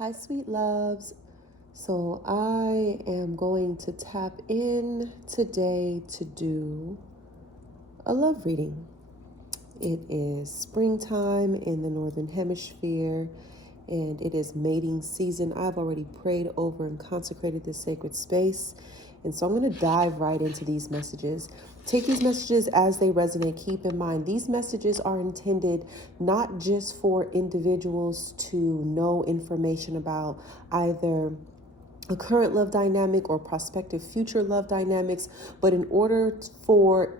Hi, sweet loves. So, I am going to tap in today to do a love reading. It is springtime in the Northern Hemisphere and it is mating season. I've already prayed over and consecrated this sacred space. And so I'm going to dive right into these messages. Take these messages as they resonate. Keep in mind, these messages are intended not just for individuals to know information about either a current love dynamic or prospective future love dynamics, but in order for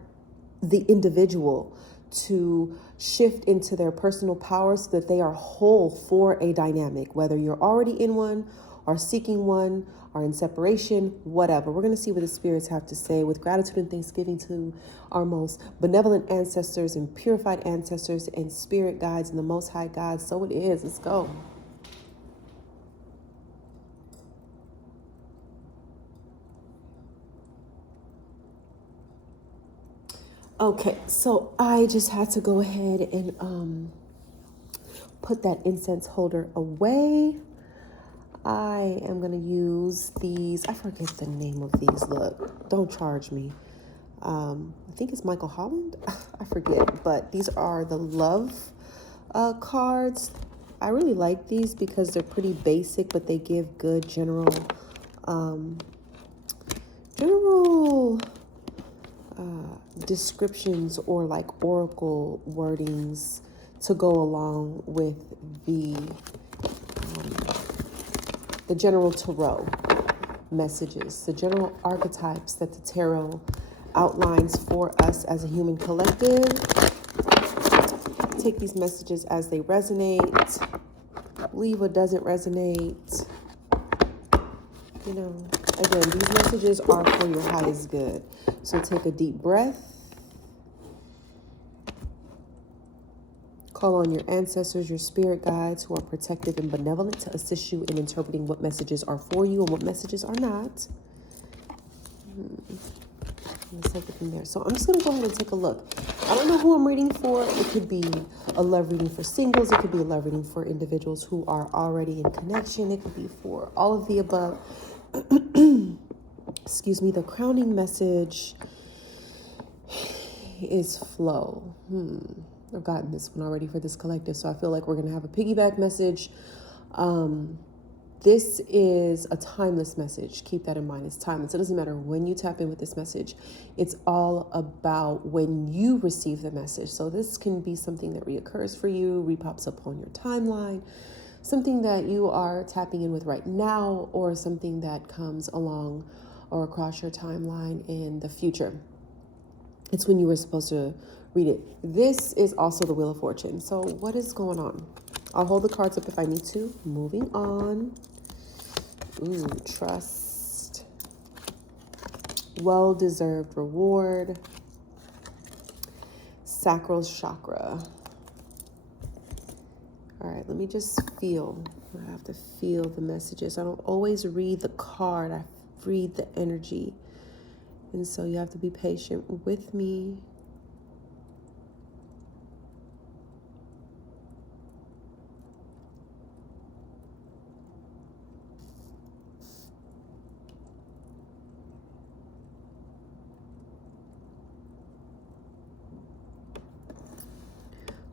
the individual to shift into their personal power so that they are whole for a dynamic, whether you're already in one, are seeking one, are in separation, whatever. We're going to see what the spirits have to say with gratitude and thanksgiving to our most benevolent ancestors and purified ancestors and spirit guides and the Most High God. So it is. Let's go. Okay, so I just had to go ahead and put that incense holder away. I am going to use these. I forget the name of these. Look, don't charge me. I think it's Michael Holland. I forget, but these are the love cards. I really like these because they're pretty basic, but they give good general descriptions or like oracle wordings to go along with the general tarot messages, the general archetypes that the tarot outlines for us as a human collective. Take these messages as they resonate. Leave what doesn't resonate. You know, again, these messages are for your highest good. So take a deep breath. Call on your ancestors, your spirit guides who are protective and benevolent to assist you in interpreting what messages are for you and what messages are not. Let's take it from there. So I'm just going to go ahead and take a look. I don't know who I'm reading for. It could be a love reading for singles. It could be a love reading for individuals who are already in connection. It could be for all of the above. Excuse me. The crowning message is flow. I've gotten this one already for this collective, so I feel like we're going to have a piggyback message. This is a timeless message. Keep that in mind. It's timeless. It doesn't matter when you tap in with this message. It's all about when you receive the message. So this can be something that reoccurs for you, repops up on your timeline, something that you are tapping in with right now, or something that comes along or across your timeline in the future. It's when you were supposed to read it. This is also the Wheel of Fortune. So what is going on? I'll hold the cards up if I need to. Moving on. Ooh, trust. Well-deserved reward. Sacral chakra. All right, let me just feel. I have to feel the messages. I don't always read the card. I read the energy. And so you have to be patient with me.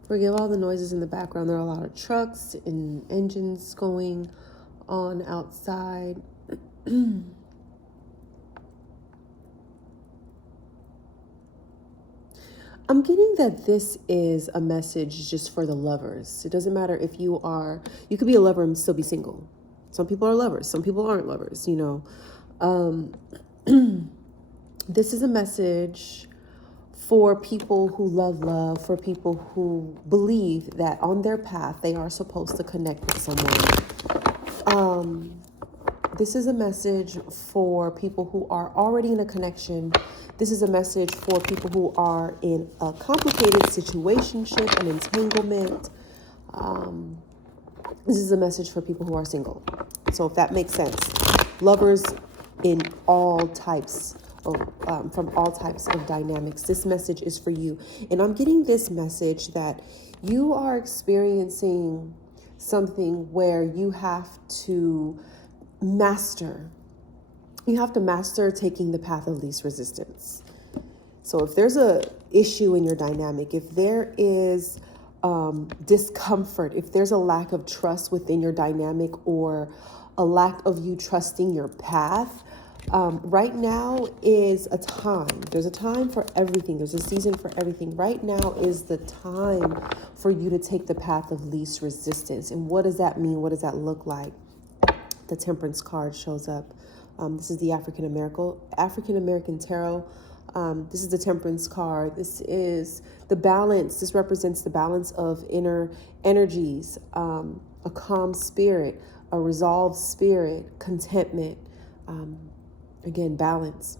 Forgive all the noises in the background. There are a lot of trucks and engines going on outside. I'm getting that this is a message just for the lovers. It doesn't matter if you could be a lover and still be single. Some people are lovers, some people aren't lovers, you know. This is a message for people who love love, for people who believe that on their path they are supposed to connect with someone. This is a message for people who are already in a connection. This is a message for people who are in a complicated situationship, an entanglement. This is a message for people who are single. So if that makes sense, lovers in all types from all types of dynamics, this message is for you. And I'm getting this message that you are experiencing something where you have to master. You have to master taking the path of least resistance. So if there's a issue in your dynamic, if there is discomfort, if there's a lack of trust within your dynamic or a lack of you trusting your path, right now is a time. There's a time for everything. There's a season for everything. Right now is the time for you to take the path of least resistance. And what does that mean? What does that look like? The Temperance card shows up. This is the African American Tarot. This is the Temperance card. This is the balance. This represents the balance of inner energies, a calm spirit, a resolved spirit, contentment. Again, balance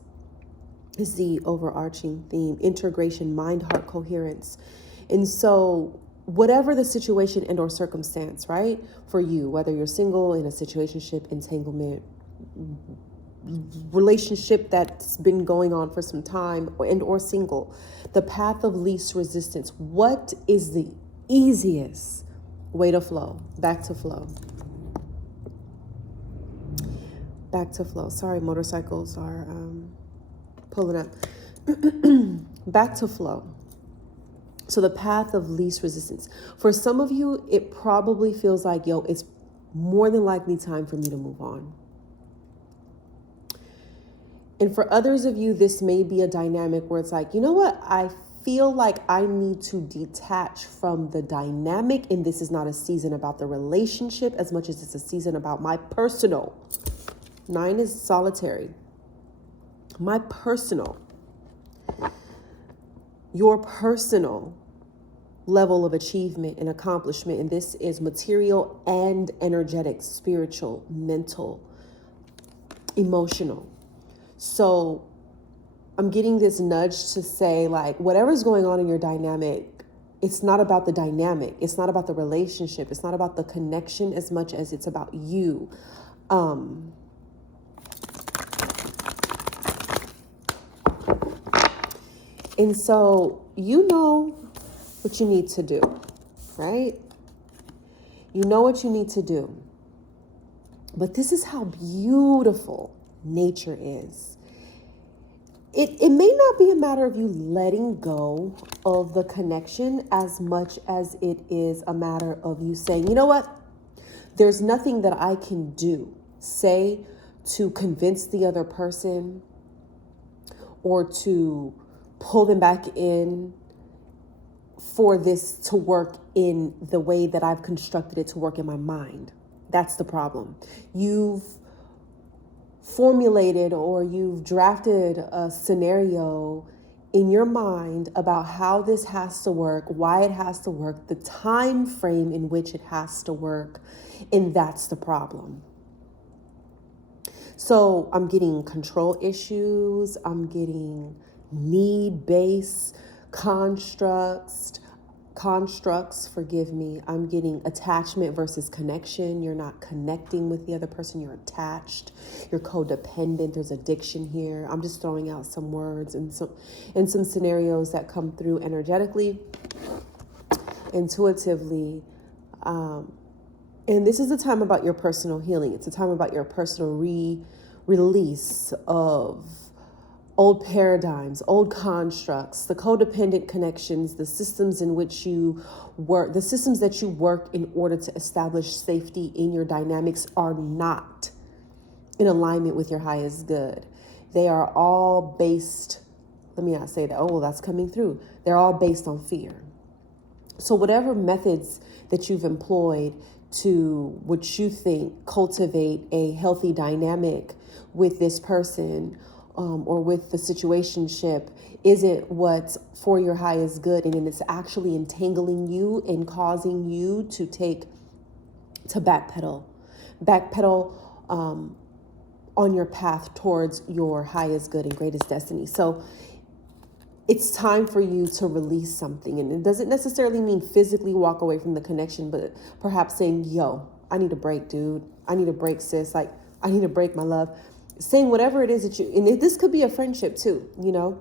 is the overarching theme. Integration, mind, heart, coherence. And so whatever the situation and or circumstance, right, for you, whether you're single, in a situationship, entanglement, relationship that's been going on for some time, and or single, the path of least resistance. What is the easiest way to flow? Back to flow. Back to flow. Sorry, motorcycles are pulling up. Back to flow. So the path of least resistance. For some of you, it probably feels like, yo, it's more than likely time for me to move on. And for others of you, this may be a dynamic where it's like, you know what? I feel like I need to detach from the dynamic, and this is not a season about the relationship as much as it's a season about my personal. 9 is solitary. My personal. Your personal level of achievement and accomplishment. And this is material and energetic, spiritual, mental, emotional. So I'm getting this nudge to say, like, whatever's going on in your dynamic, it's not about the dynamic. It's not about the relationship. It's not about the connection as much as it's about you. And so you know what you need to do, right? You know what you need to do. But this is how beautiful nature is. It may not be a matter of you letting go of the connection as much as it is a matter of you saying, you know what? There's nothing that I can do, say, to convince the other person or to pull them back in for this to work in the way that I've constructed it to work in my mind. That's the problem. You've formulated or you've drafted a scenario in your mind about how this has to work, why it has to work, the time frame in which it has to work, and that's the problem. So I'm getting control issues, I'm getting need-based constructs, I'm getting attachment versus connection. You're not connecting with the other person, you're attached, you're codependent, there's addiction here. I'm just throwing out some words and some scenarios that come through energetically, intuitively. And this is a time about your personal healing. It's a time about your personal release of old paradigms, old constructs, the codependent connections, the systems in which you work, the systems that you work in order to establish safety in your dynamics are not in alignment with your highest good. They are all based, let me not say that, oh, well, that's coming through. They're all based on fear. So whatever methods that you've employed to what you think cultivate a healthy dynamic with this person, or with the situationship isn't what's for your highest good, and it's actually entangling you and causing you to backpedal on your path towards your highest good and greatest destiny. So it's time for you to release something, and it doesn't necessarily mean physically walk away from the connection, but perhaps saying, yo, I need a break, dude. I need a break, sis. Like, I need a break, my love. Saying whatever it is that you, and this could be a friendship too, you know,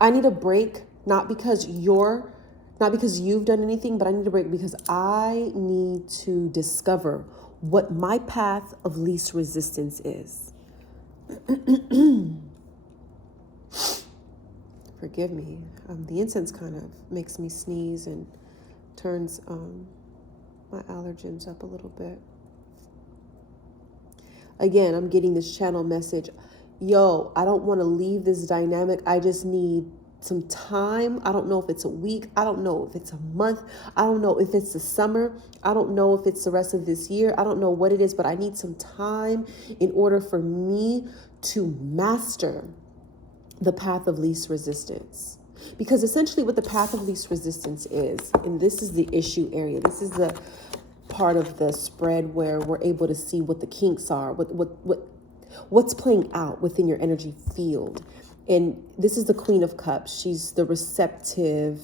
I need a break, not because you're Not because you've done anything, but I need a break because I need to discover what my path of least resistance is. Forgive me. The incense kind of makes me sneeze and turns my allergens up a little bit. Again, I'm getting this channel message. Yo, I don't want to leave this dynamic. I just need some time. I don't know if it's a week. I don't know if it's a month. I don't know if it's the summer. I don't know if it's the rest of this year. I don't know what it is, but I need some time in order for me to master the path of least resistance. Because essentially what the path of least resistance is, and this is the issue area, this is the part of the spread where we're able to see what the kinks are, what's playing out within your energy field. And this is the Queen of Cups. She's the receptive.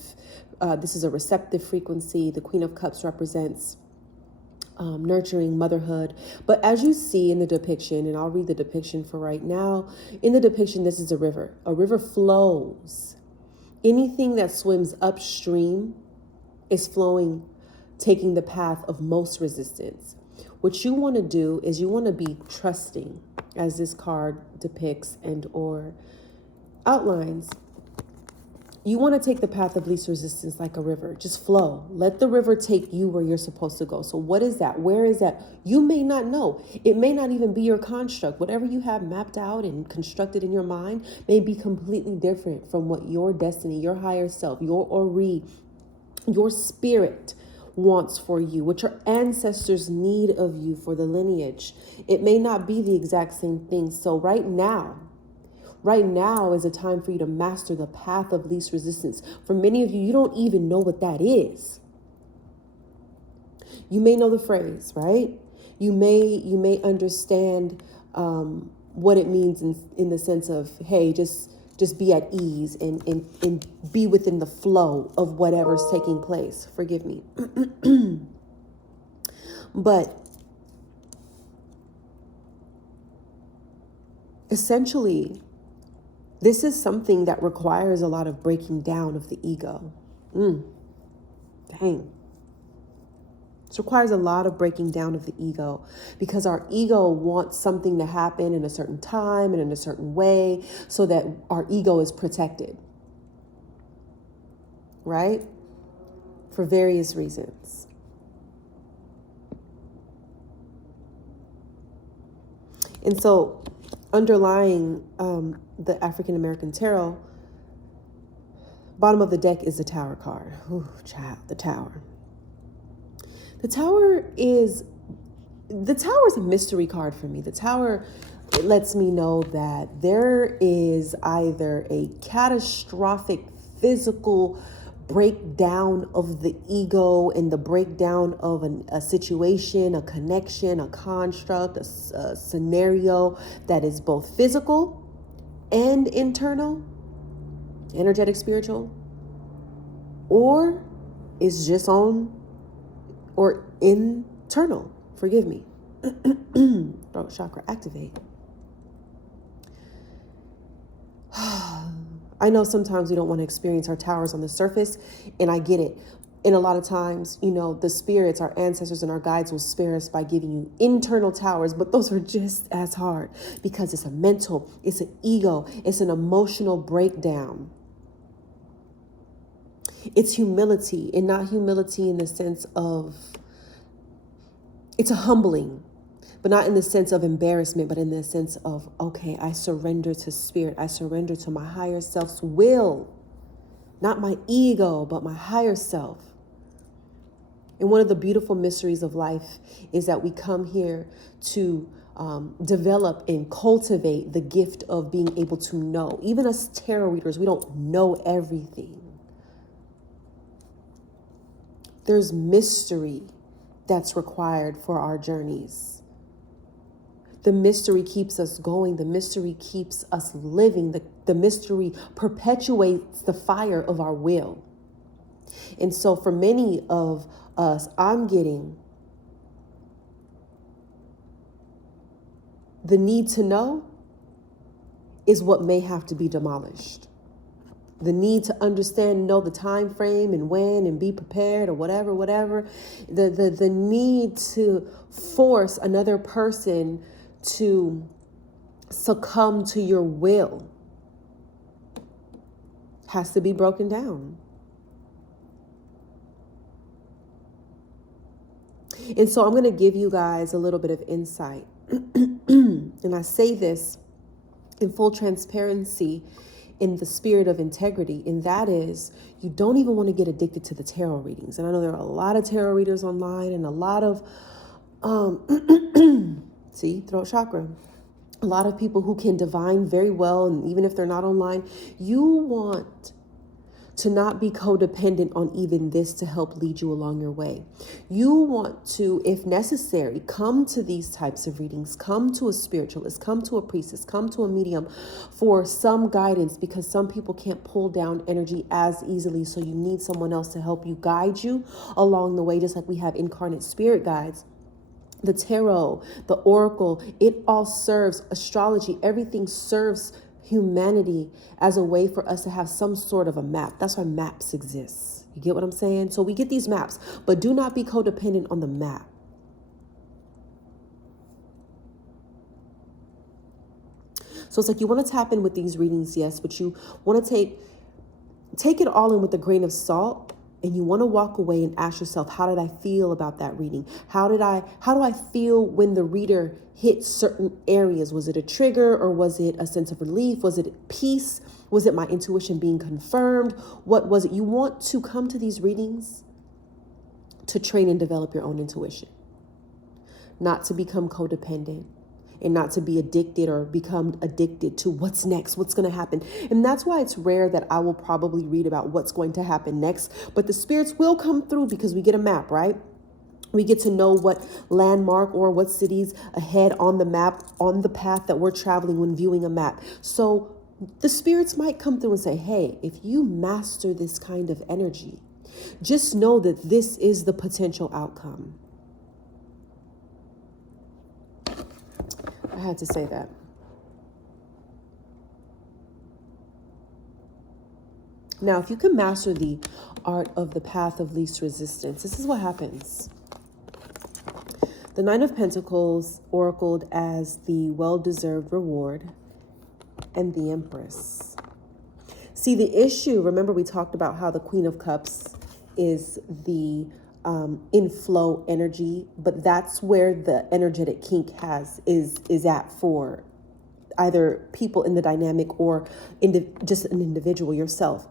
This is a receptive frequency. The Queen of Cups represents nurturing, motherhood. But as you see in the depiction, and I'll read the depiction for right now, in the depiction, this is a river. A river flows. Anything that swims upstream is flowing, taking the path of most resistance. What you want to do is you want to be trusting, as this card depicts and or outlines. You want to take the path of least resistance like a river. Just flow. Let the river take you where you're supposed to go. So what is that? Where is that? You may not know. It may not even be your construct. Whatever you have mapped out and constructed in your mind may be completely different from what your destiny, your higher self, your Ori, your spirit wants for you, what your ancestors need of you for the lineage. It may not be the exact same thing. So right now is a time for you to master the path of least resistance. For many of you, you don't even know what that is. You may know the phrase, right? You may understand what it means in the sense of, hey, just be at ease and be within the flow of whatever's taking place. Forgive me. But essentially, this is something that requires a lot of breaking down of the ego. Dang. This requires a lot of breaking down of the ego because our ego wants something to happen in a certain time and in a certain way so that our ego is protected, right? For various reasons. And so underlying the African American Tarot, bottom of the deck is the Tower card. Ooh, child, the Tower. The Tower is a mystery card for me. The Tower lets me know that there is either a catastrophic physical breakdown of the ego and the breakdown of a situation, a connection, a construct, a scenario that is both physical and internal, energetic, spiritual, or is just on or internal. Forgive me. Throat chakra activate. I know sometimes we don't want to experience our towers on the surface, and I get it. And a lot of times, the spirits, our ancestors and our guides will spare us by giving you internal towers, but those are just as hard because it's a mental, it's an ego, it's an emotional breakdown. It's humility, and not humility in the sense of, it's a humbling, but not in the sense of embarrassment, but in the sense of, okay, I surrender to spirit. I surrender to my higher self's will, not my ego, but my higher self. And one of the beautiful mysteries of life is that we come here to develop and cultivate the gift of being able to know. Even as tarot readers, we don't know everything. There's mystery that's required for our journeys. The mystery keeps us going. The mystery keeps us living. The mystery perpetuates the fire of our will. And so for many of us, I'm getting the need to know is what may have to be demolished. the need to understand, know the time frame and when and be prepared or whatever, the need to force another person to succumb to your will has to be broken down. And so I'm going to give you guys a little bit of insight. And I say this in full transparency, in the spirit of integrity, and that is, you don't even want to get addicted to the tarot readings. And I know there are a lot of tarot readers online and a lot of see, throat chakra, a lot of people who can divine very well, and even if they're not online, you want to not be codependent on even this to help lead you along your way. You want to, if necessary, come to these types of readings, come to a spiritualist, come to a priestess, come to a medium for some guidance, because some people can't pull down energy as easily. So you need someone else to help you guide you along the way, just like we have incarnate spirit guides. The tarot, the oracle, it all serves astrology. Everything serves humanity as a way for us to have some sort of a map. That's why maps exist. You get what I'm saying? So we get these maps, but do not be codependent on the map. So it's like you want to tap in with these readings, yes, but you want to take it all in with a grain of salt. And you want to walk away and ask yourself, how did I feel about that reading? How do I feel when the reader hit certain areas? Was it a trigger, or was it a sense of relief? Was it peace? Was it my intuition being confirmed? What was it? You want to come to these readings to train and develop your own intuition, not to become codependent, and not to be addicted or become addicted to what's next, what's going to happen. And that's why it's rare that I will probably read about what's going to happen next. But the spirits will come through because we get a map, right? We get to know what landmark or what cities ahead on the map, on the path that we're traveling when viewing a map. So the spirits might come through and say, hey, if you master this kind of energy, just know that this is the potential outcome. I had to say that. Now, if you can master the art of the path of least resistance, this is what happens. The Nine of Pentacles oracled as the well-deserved reward, and the Empress. See, the issue, remember we talked about how the Queen of Cups is the inflow energy, but that's where the energetic kink is at for either people in the dynamic or just an individual, yourself,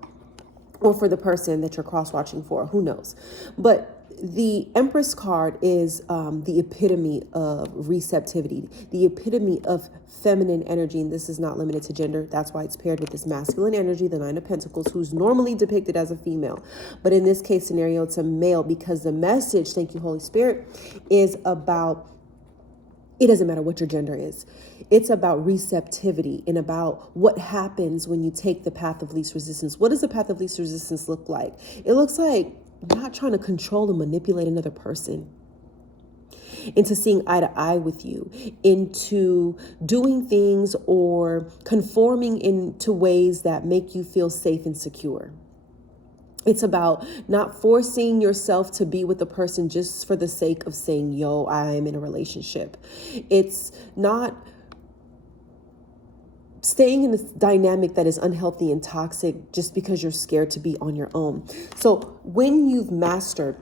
or for the person that you're cross-watching for, who knows. But the Empress card is the epitome of receptivity, the epitome of feminine energy, and this is not limited to gender. That's why it's paired with this masculine energy, the Nine of Pentacles, who's normally depicted as a female. But in this case scenario, it's a male, because the message, thank you, Holy Spirit, is about, it doesn't matter what your gender is. It's about receptivity and about what happens when you take the path of least resistance. What does the path of least resistance look like? It looks like not trying to control and manipulate another person into seeing eye to eye with you, into doing things or conforming into ways that make you feel safe and secure. It's about not forcing yourself to be with a person just for the sake of saying, yo, I am in a relationship. It's not staying in this dynamic that is unhealthy and toxic just because you're scared to be on your own. So when you've mastered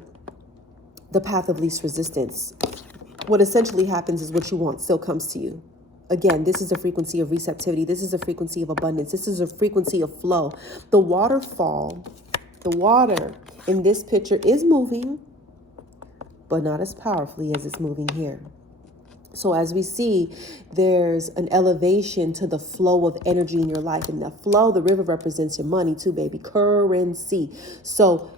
the path of least resistance, what essentially happens is what you want still comes to you. Again, this is a frequency of receptivity. This is a frequency of abundance. This is a frequency of flow. The waterfall, the water in this picture is moving, but not as powerfully as it's moving here. So as we see, there's an elevation to the flow of energy in your life. And that flow, the river represents your money too, baby. Currency. So,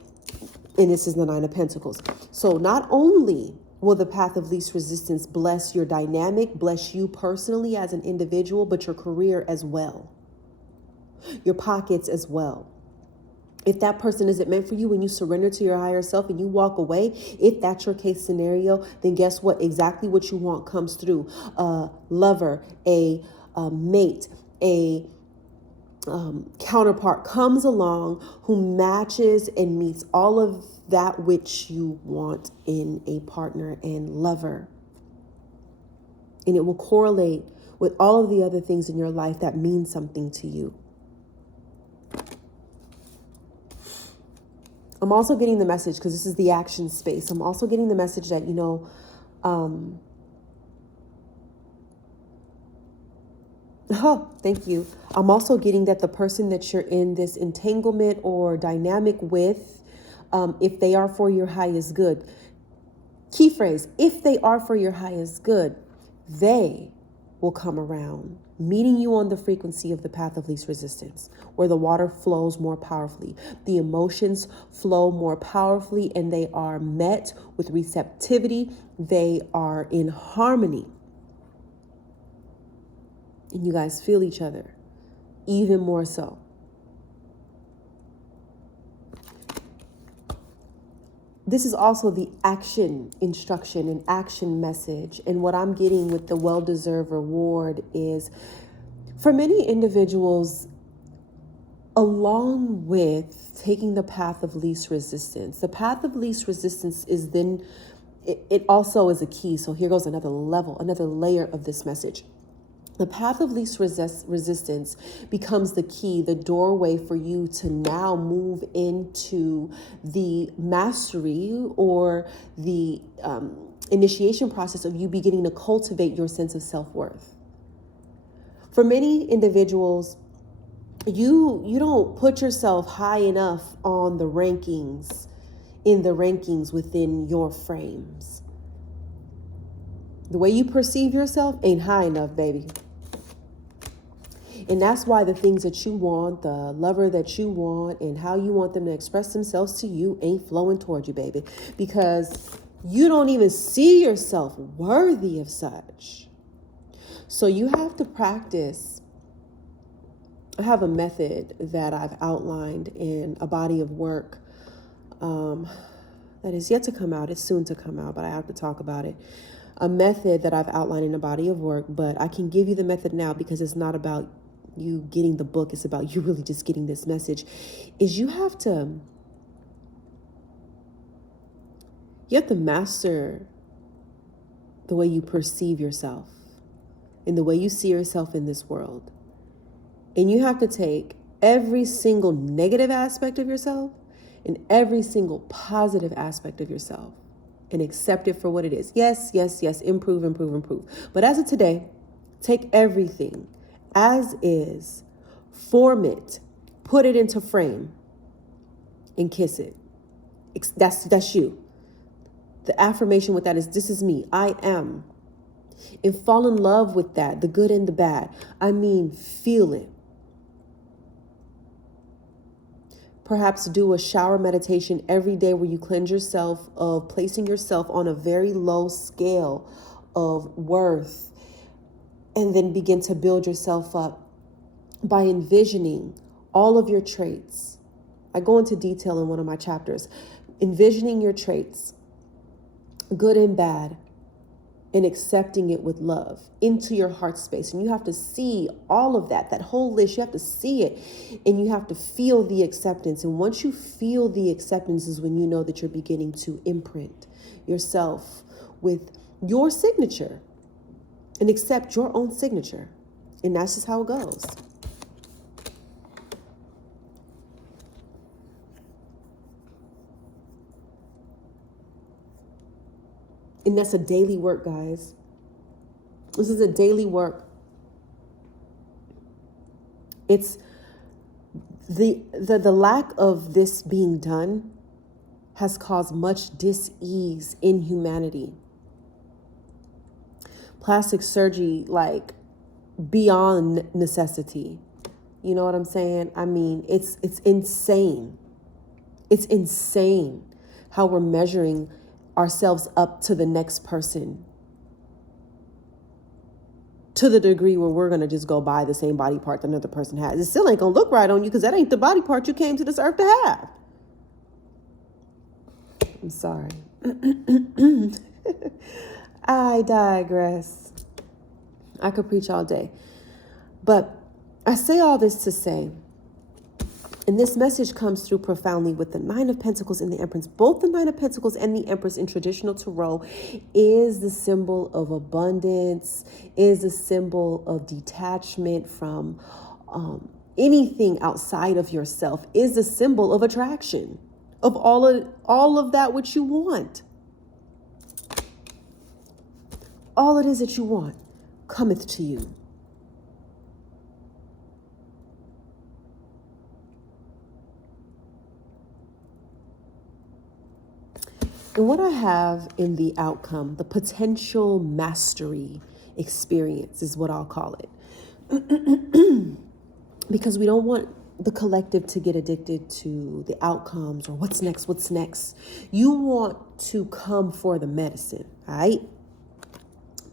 and this is the Nine of Pentacles. So not only will the path of least resistance bless your dynamic, bless you personally as an individual, but your career as well. Your pockets as well. If that person isn't meant for you and you surrender to your higher self and you walk away, if that's your case scenario, then guess what? Exactly what you want comes through. A lover, a mate, a counterpart comes along who matches and meets all of that which you want in a partner and lover. And it will correlate with all of the other things in your life that mean something to you. I'm also getting the message, because this is the action space. I'm also getting the message that, thank you. I'm also getting that the person that you're in this entanglement or dynamic with, if they are for your highest good, key phrase, if they are for your highest good, they will come around, meeting you on the frequency of the path of least resistance, where the water flows more powerfully, the emotions flow more powerfully, and they are met with receptivity. They are in harmony. And you guys feel each other even more so. This is also the action instruction and action message. And what I'm getting with the well-deserved reward is, for many individuals, along with taking the path of least resistance, the path of least resistance is then, it also is a key. So here goes another level, another layer of this message. The path of least resistance becomes the key, the doorway for you to now move into the mastery or the initiation process of you beginning to cultivate your sense of self-worth. For many individuals, you don't put yourself high enough on the rankings, in the rankings within your frames. The way you perceive yourself ain't high enough, baby. And that's why the things that you want, the lover that you want, and how you want them to express themselves to you ain't flowing toward you, baby. Because you don't even see yourself worthy of such. So you have to practice. I have a method that I've outlined in a body of work that is yet to come out. It's soon to come out, but I have to talk about it. A method that I've outlined in a body of work, but I can give you the method now because it's not about you getting the book. It's about you really just getting this message. Is you have to master the way you perceive yourself and the way you see yourself in this world. And you have to take every single negative aspect of yourself and every single positive aspect of yourself and accept it for what it is. Yes, yes, yes. Improve, improve, improve. But as of today, take everything as is, form it, put it into frame, and kiss it. That's you. The affirmation with that is, this is me. I am. And fall in love with that, the good and the bad. I mean, feel it. Perhaps do a shower meditation every day where you cleanse yourself of placing yourself on a very low scale of worth, and then begin to build yourself up by envisioning all of your traits. I go into detail in one of my chapters. Envisioning your traits, good and bad, and accepting it with love into your heart space. And you have to see all of that whole list. You have to see it, and you have to feel the acceptance. And once you feel the acceptance is when you know that you're beginning to imprint yourself with your signature and accept your own signature. And that's just how it goes. And that's a daily work, guys. This is a daily work. It's the lack of this being done has caused much dis-ease in humanity. Plastic surgery, like, beyond necessity. You know what I'm saying? I mean, it's insane. It's insane how we're measuring ourselves up to the next person, to the degree where we're going to just go buy the same body part that another person has. It still ain't going to look right on you because that ain't the body part you came to this earth to have. I'm sorry. I digress. I could preach all day. But I say all this to say, and this message comes through profoundly with the Nine of Pentacles and the Empress. Both the Nine of Pentacles and the Empress in traditional tarot is the symbol of abundance, is a symbol of detachment from anything outside of yourself, is a symbol of attraction, of all of that which you want. All it is that you want cometh to you. And what I have in the outcome, the potential mastery experience is what I'll call it. Because we don't want the collective to get addicted to the outcomes or what's next. You want to come for the medicine, all right?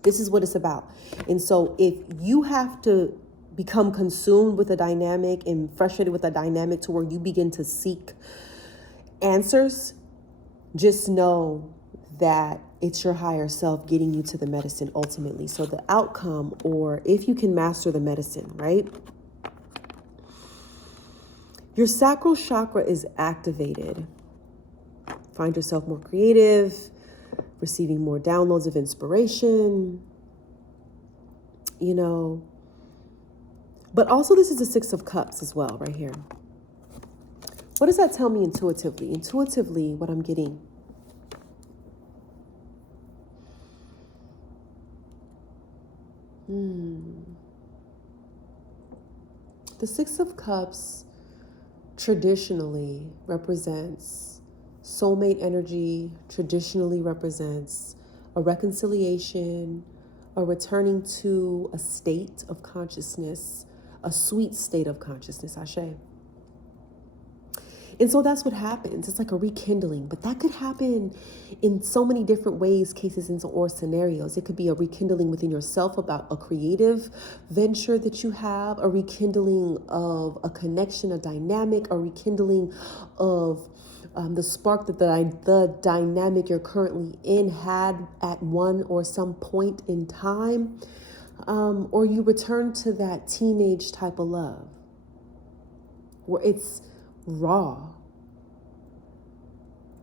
This is what it's about. And so if you have to become consumed with a dynamic and frustrated with a dynamic to where you begin to seek answers, just know that it's your higher self getting you to the medicine ultimately. So the outcome, or if you can master the medicine, right? Your sacral chakra is activated. Find yourself more creative, receiving more downloads of inspiration, But also this is the Six of Cups as well, right here. What does that tell me intuitively? Intuitively, what I'm getting. The Six of Cups traditionally represents soulmate energy, traditionally represents a reconciliation, a returning to a state of consciousness, a sweet state of consciousness, Ashe. And so that's what happens. It's like a rekindling, but that could happen in so many different ways, cases, or scenarios. It could be a rekindling within yourself about a creative venture that you have, a rekindling of a connection, a dynamic, a rekindling of the spark that the dynamic you're currently in had at one or some point in time, or you return to that teenage type of love where it's raw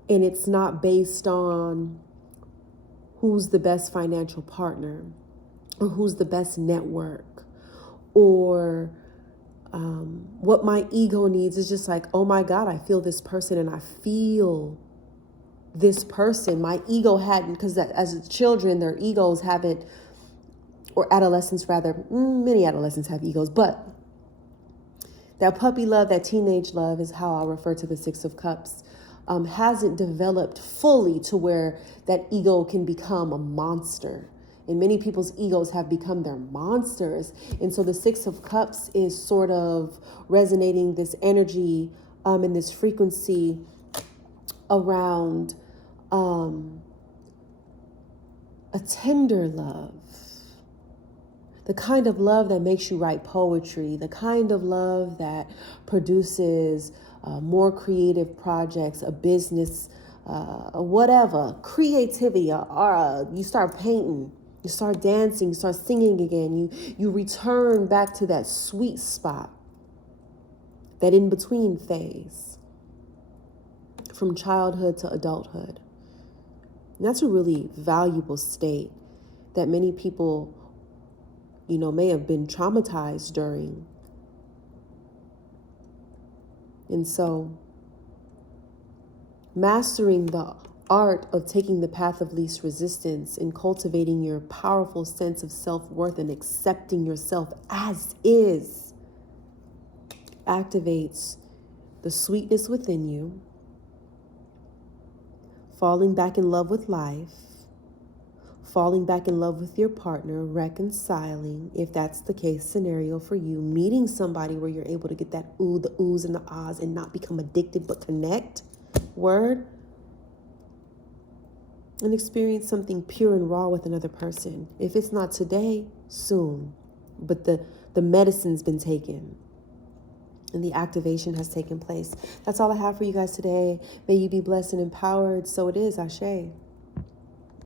and it's not based on who's the best financial partner or who's the best network or what my ego needs. Is just like, oh my God, I feel this person and I feel this person. My ego hadn't, because as children, their egos haven't, or adolescents rather, many adolescents have egos, but that puppy love, that teenage love is how I refer to the Six of Cups, hasn't developed fully to where that ego can become a monster. And many people's egos have become their monsters. And so the Six of Cups is sort of resonating this energy and this frequency around a tender love. The kind of love that makes you write poetry, the kind of love that produces more creative projects, a business, whatever, creativity, or you start painting, you start dancing, you start singing again, you return back to that sweet spot, that in-between phase from childhood to adulthood. And that's a really valuable state that many people may have been traumatized during. And so mastering the art of taking the path of least resistance and cultivating your powerful sense of self-worth and accepting yourself as is activates the sweetness within you, falling back in love with life, falling back in love with your partner, reconciling, if that's the case scenario for you, meeting somebody where you're able to get that ooh, the oohs and the ahs and not become addicted, but connect, word, and experience something pure and raw with another person. If it's not today, soon. But the medicine's been taken and the activation has taken place. That's all I have for you guys today. May you be blessed and empowered. So it is, Ashe.